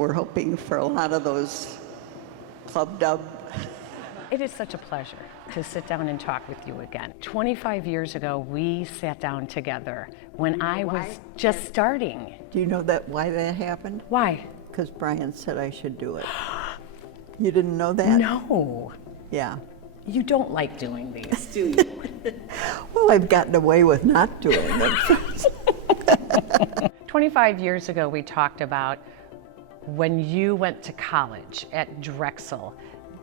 we're hoping for a lot of those club dub. It is such a pleasure to sit down and talk with you again. 25 years ago, we sat down together when I was just starting. Do you know why that happened? Why? Because Brian said I should do it. You didn't know that? No. Yeah. You don't like doing these, do you? Well, I've gotten away with not doing them. 25 years ago, we talked about when you went to college at Drexel.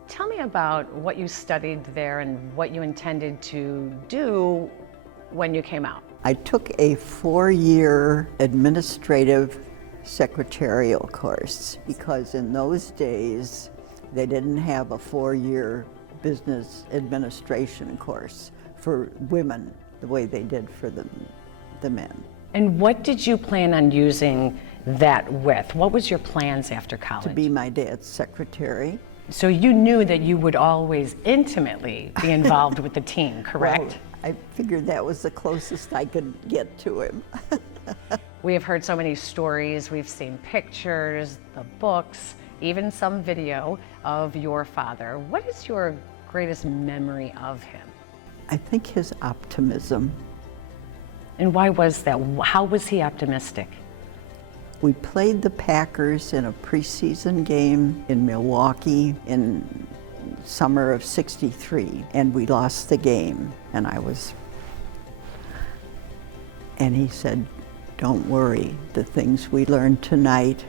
Tell me about what you studied there and what you intended to do when you came out. I took a 4-year administrative secretarial course because in those days they didn't have a 4-year business administration course for women the way they did for the men. And what did you plan on using that with? What was your plans after college? To be my dad's secretary. So you knew that you would always intimately be involved with the team, correct? Well, I figured that was the closest I could get to him. We have heard so many stories, we've seen pictures, the books, even some video of your father. What is your greatest memory of him? I think his optimism. And why was that? How was he optimistic? We played the Packers in a preseason game in Milwaukee in summer of '63, and we lost the game, and he said, "Don't worry, the things we learned tonight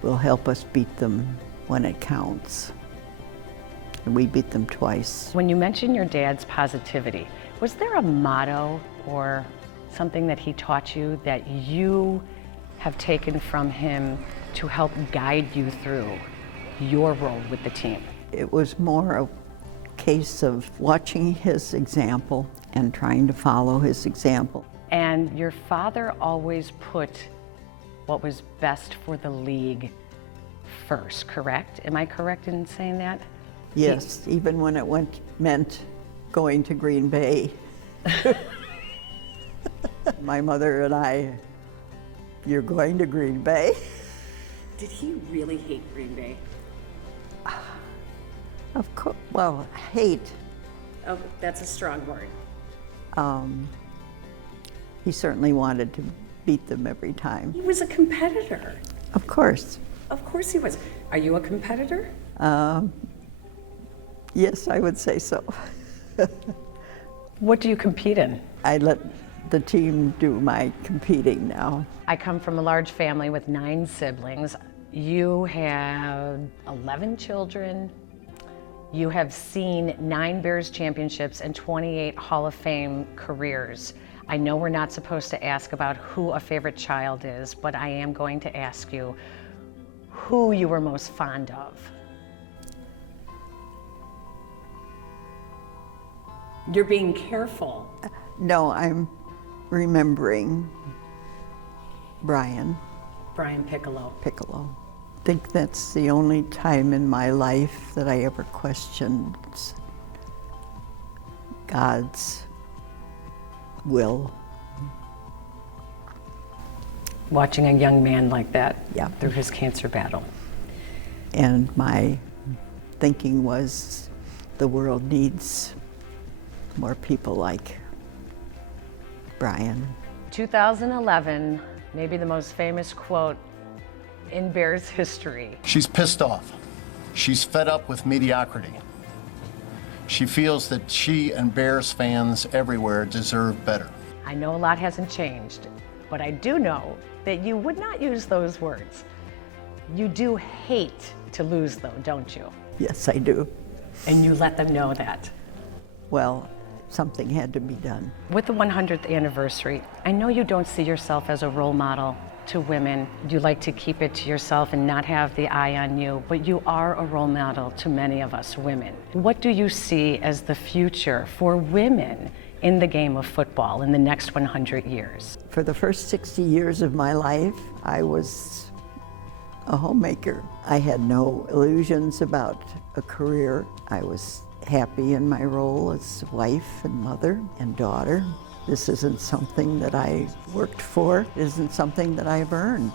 will help us beat them when it counts." And we beat them twice. When you mentioned your dad's positivity, was there a motto or something that he taught you that you have taken from him to help guide you through your role with the team? It was more a case of watching his example and trying to follow his example. And your father always put what was best for the league first, correct? Am I correct in saying that? Yes, even when it meant going to Green Bay. My mother and I, "You're going to Green Bay?" Did he really hate Green Bay? Of course, well, hate. Oh, that's a strong word. He certainly wanted to beat them every time. He was a competitor. Of course. Of course he was. Are you a competitor? Yes, I would say so. What do you compete in? I let the team do my competing now. I come from a large family with 9 siblings. You have 11 children. You have seen 9 Bears championships and 28 Hall of Fame careers. I know we're not supposed to ask about who a favorite child is, but I am going to ask you who you were most fond of. You're being careful. No, I'm remembering Brian Piccolo. I think that's the only time in my life that I ever questioned God's will. Watching a young man like that Yeah. through his cancer battle. And my thinking was the world needs more people like Brian. 2011, maybe the most famous quote in Bears history. She's pissed off. She's fed up with mediocrity. She feels that she and Bears fans everywhere deserve better. I know a lot hasn't changed, but I do know that you would not use those words. You do hate to lose, though, don't you? Yes, I do. And you let them know that. Well, something had to be done. With the 100th anniversary, I know you don't see yourself as a role model to women. You like to keep it to yourself and not have the eye on you, but you are a role model to many of us women. What do you see as the future for women in the game of football in the next 100 years? For the first 60 years of my life, I was a homemaker. I had no illusions about a career. I was happy in my role as wife and mother and daughter. This isn't something that I worked for. It isn't something that I've earned.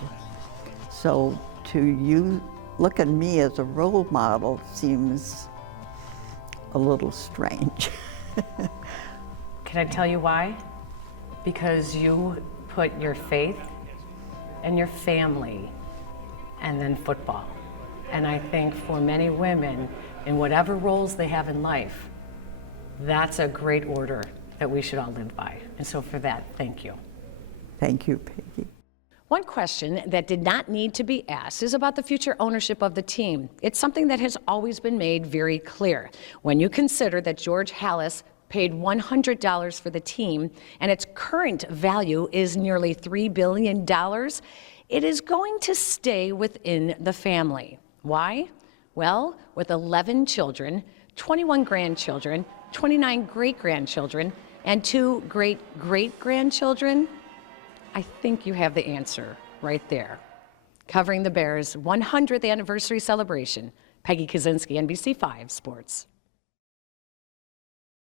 So to look at me as a role model seems a little strange. Can I tell you why? Because you put your faith and your family and then football. And I think for many women, in whatever roles they have in life, that's a great order that we should all live by. And so for that, thank you. Thank you, Peggy. One question that did not need to be asked is about the future ownership of the team. It's something that has always been made very clear. When you consider that George Halas paid $100 for the team and its current value is nearly $3 billion, it is going to stay within the family. Why? Well, with 11 children, 21 grandchildren, 29 great-grandchildren, and 2 great-great-grandchildren, I think you have the answer right there. Covering the Bears' 100th anniversary celebration, Peggy Kusinski, NBC5 Sports.